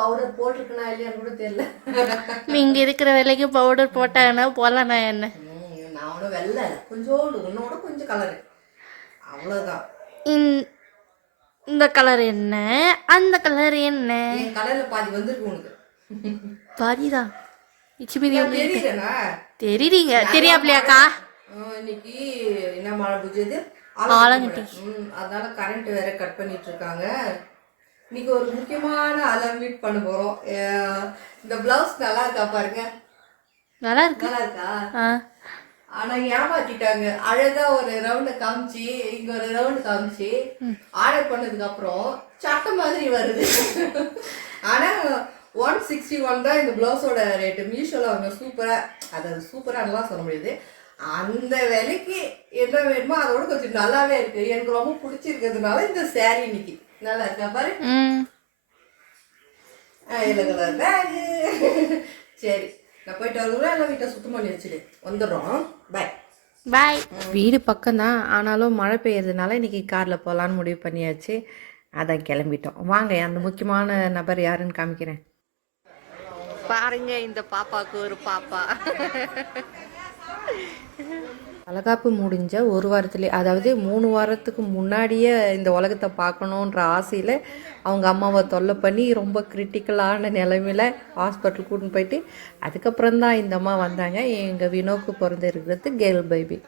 Powder போட்டிருக்கனா இல்லையான்னு கூட தெரியல. நீங்க இருக்கிற வேலைக்கு பவுடர் போட்டாங்கன்னா போடலண்ணா என்ன. நான் ஒன்றும் வெள்ளை கொஞ்சோண்டு உன்னோட கொஞ்சம் கலரு அவ்வளோதான். இந்த கலர் என்ன, அந்த கலர் என்ன? என் கலரில் பாதி வந்துருக்கு உனக்கு. பாதிதான் மிச்சி மீதி தெரியுறேண்ணா. தெரியுறீங்க தெரியாப்லையாக்கா? இன்னைக்கு என்ன மழை புஜது ஆலங்கட்டி. அதனால கரண்ட் வேற கட் பண்ணிட்டு இருக்காங்க. இன்னைக்கு ஒரு முக்கியமான ஆளை மீட் பண்ண போறோம். இந்த பிளவுஸ் நல்லா இருக்கா பாருங்க. நல்லா இருக்கு. நல்லா இருக்கா? ஆனா ஏமாத்திட்டாங்க. அழகா ஒரு ரவுண்ட காமிச்சு இங்க ஒரு ரவுண்ட் காமிச்சு ஆர்டர் பண்ணதுக்கு அப்புறம் சட்டை மாதிரி வருது. ஆனா 161 தான் இந்த பிளவுஸோட ரேட்டு. மீஷோல அவங்க சூப்பரா, அதாவது சூப்பரானலாம் சொல்ல முடியாது, அந்த விலைக்கு என்ன வேணுமோ அதோட கொஞ்சம் நல்லாவே இருக்கு. எனக்கு ரொம்ப பிடிச்சிருக்கிறதுனால இந்த சாரீ இன்னைக்கு நல்லா இருக்கா பாரு. பேகு. சரி, நான் போயிட்டு வருவேன். எல்லாம் வீட்டை சுத்தம் பண்ணி வச்சுடு வந்துடுறோம். பாய் பாய். வீடு பக்கம் தான், ஆனாலும் மழை பெய்யறதுனால இன்னைக்கு காரில் போகலான்னு முடிவு பண்ணியாச்சு. அதான் கிளம்பிட்டோம். வாங்க அந்த முக்கியமான நபர் யாருன்னு காமிக்கிறேன் பாருங்க. இந்த பாப்பாவுக்கு ஒரு பாப்பா. வளகாப்பு முடிஞ்ச ஒரு வாரத்துலேயே, அதாவது 3 வாரத்துக்கு முன்னாடியே இந்த உலகத்தை பார்க்கணுன்ற ஆசையில் அவங்க அம்மாவை தொல்லை பண்ணி ரொம்ப கிரிட்டிக்கலான நிலைமையில் ஹாஸ்பிட்டல் கூட்டின்னு போயிட்டு அதுக்கப்புறம் தான் இந்த அம்மா வந்தாங்க. எங்கள் வினோக்கு பிறந்து இருக்கிறது கேர்ள் பேபி.